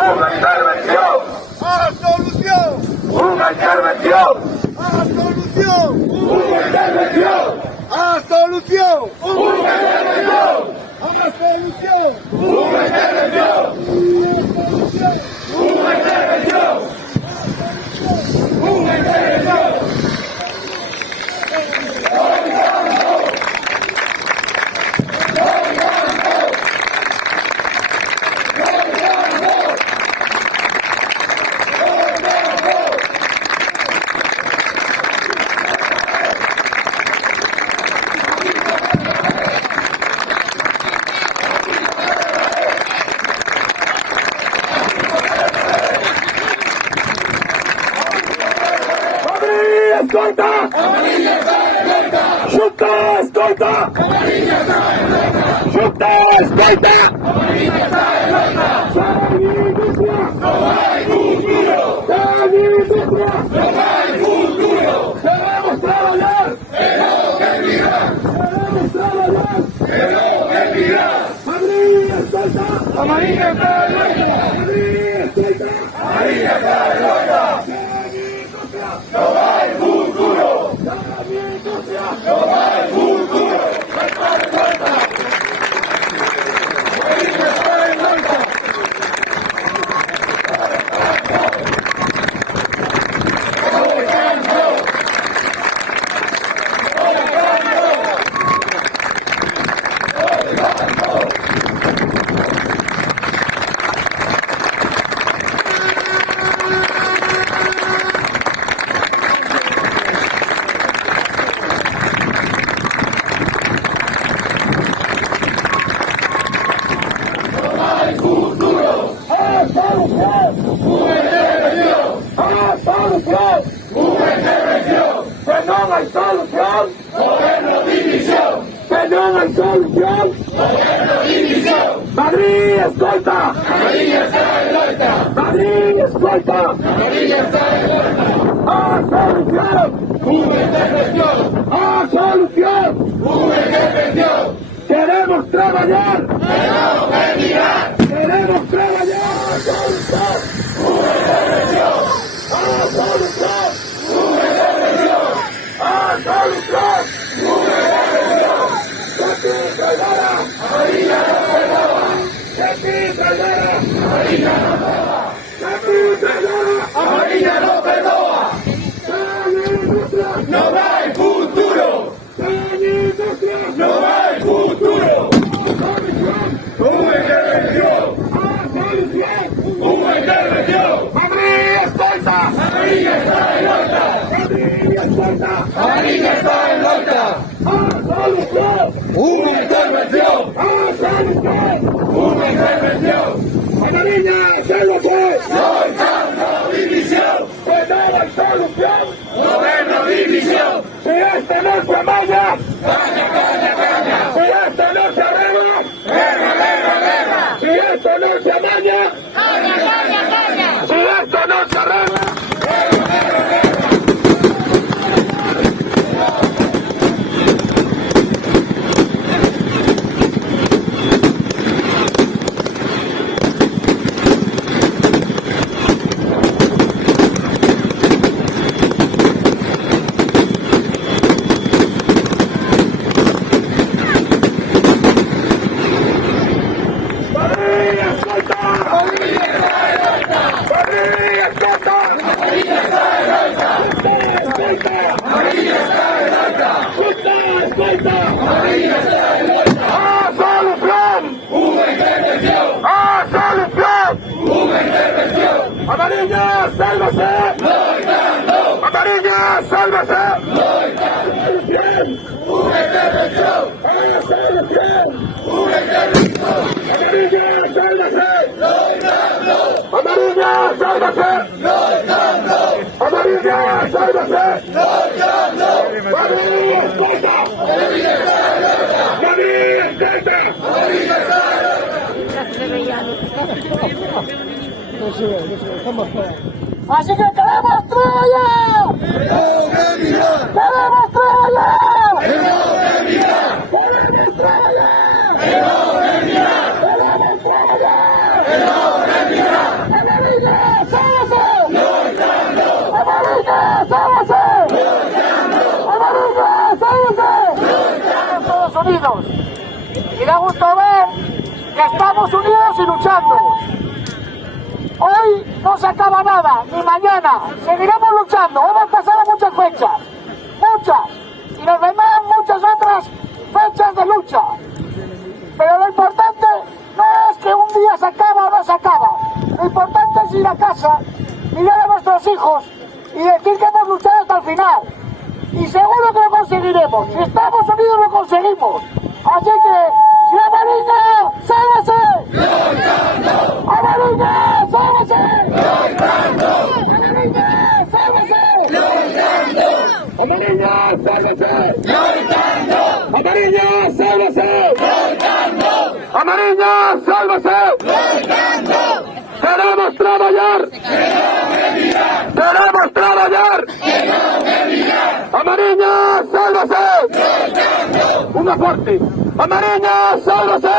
Una intervención. ¡A solución! Una intervención. ¡A solución! Una intervención. ¡A solución! Una intervención. ¡A solución! Una intervención. Una intervención. Una intervención. Escolta! Junta escolta! Junta escolta! No hay futuro! No hay futuro! ¡Queremos trabajar! ¡Que no terminar! ¡Queremos trabajar! ¡Que no terminar! ¡Madrid escolta! ¡Amarilla está en loca! ¡Madrid escolta! ¡Amarilla está en loca! ¡No hay futuro! ¡No hay futuro! Gobierno división. Que no hay solución. Gobierno división. Madrid escolta. Amarilla está en loca. Madrid escolta. Amarilla está en loca. ¡A solución! ¡Una intervención! ¡A solución! ¡Una intervención! ¡Queremos trabajar! ¡Que no terminar! ¡Queremos trabajar! ¡A solución! ¡Una intervención! ¡A solución! ¡Una intervención! ¡A solución! ¡Una intervención! ¡Que traidora! ¡Amarilla no perdona! ¡Que traidora! ¡Amarilla no perdona! ¡Que traidora! ¡Amarilla no perdona! ¡No hay futuro! ¡No hay futuro! ¡Una intervención! ¡Una intervención! ¡Amarilla escolta! ¡Amarilla está en loca! ¡Amarilla escolta! ¡Amarilla está en loca! ¡A solución! ¡Una intervención! ¡A solución! ¡Una intervención! ¡Amarilla, sálvate! ¡No hay cambio, división! ¡Que no hay solución! ¡Gobierno división! ¡Si este no se amaña! ¡Caña, caña, caña! ¡Si este no se arregla! ¡Guerra, guerra, guerra! ¡Si esto no se amaña! ¡Caña, caña, caña! ¡Si esto no se arregla! ¡Guerra, guerra, guerra! ¡A solución! ¡Una intervención! ¡A solución! ¡Una intervención! ¡Amarilla, sálvase! ¡No! ¡Amarilla, sálvase! ¡No! ¡Una intervención! ¡A solución! ¡Una intervención! ¡Amarilla, sálvase! ¡No! ¡Amarilla, sálvase! ¡No! ¡Amarilla, sálvase! ¡No! ¡Amarilla, escolta! ¡Amarilla, Así que queremos Troya. ¡Queremos Troya! ¡Queremos Troya! gusto ver que estamos unidos y luchando. Hoy no se acaba nada, ni mañana. Seguiremos luchando. Hemos pasado muchas fechas. Muchas. Y nos vendrán muchas otras fechas de lucha. Pero lo importante no es que un día se acaba o no se acaba. Lo importante es ir a casa, mirar a nuestros hijos y decir que hemos luchado hasta el final. Y seguro que lo conseguiremos. Si estamos unidos lo conseguimos. Así que, ¡si Amariña, sálvese! ¡Amariña, sálvese! ¡Amariña, sálvese! ¡Amariña, sálvese! ¡Amariña, sálvese! ¡Amariña, sálvese! ¡Queremos trabajar! ¡Queremos trabajar! ¡Amariña, sálvese! ¡Una fuerte! ¡Amariña, sálvese!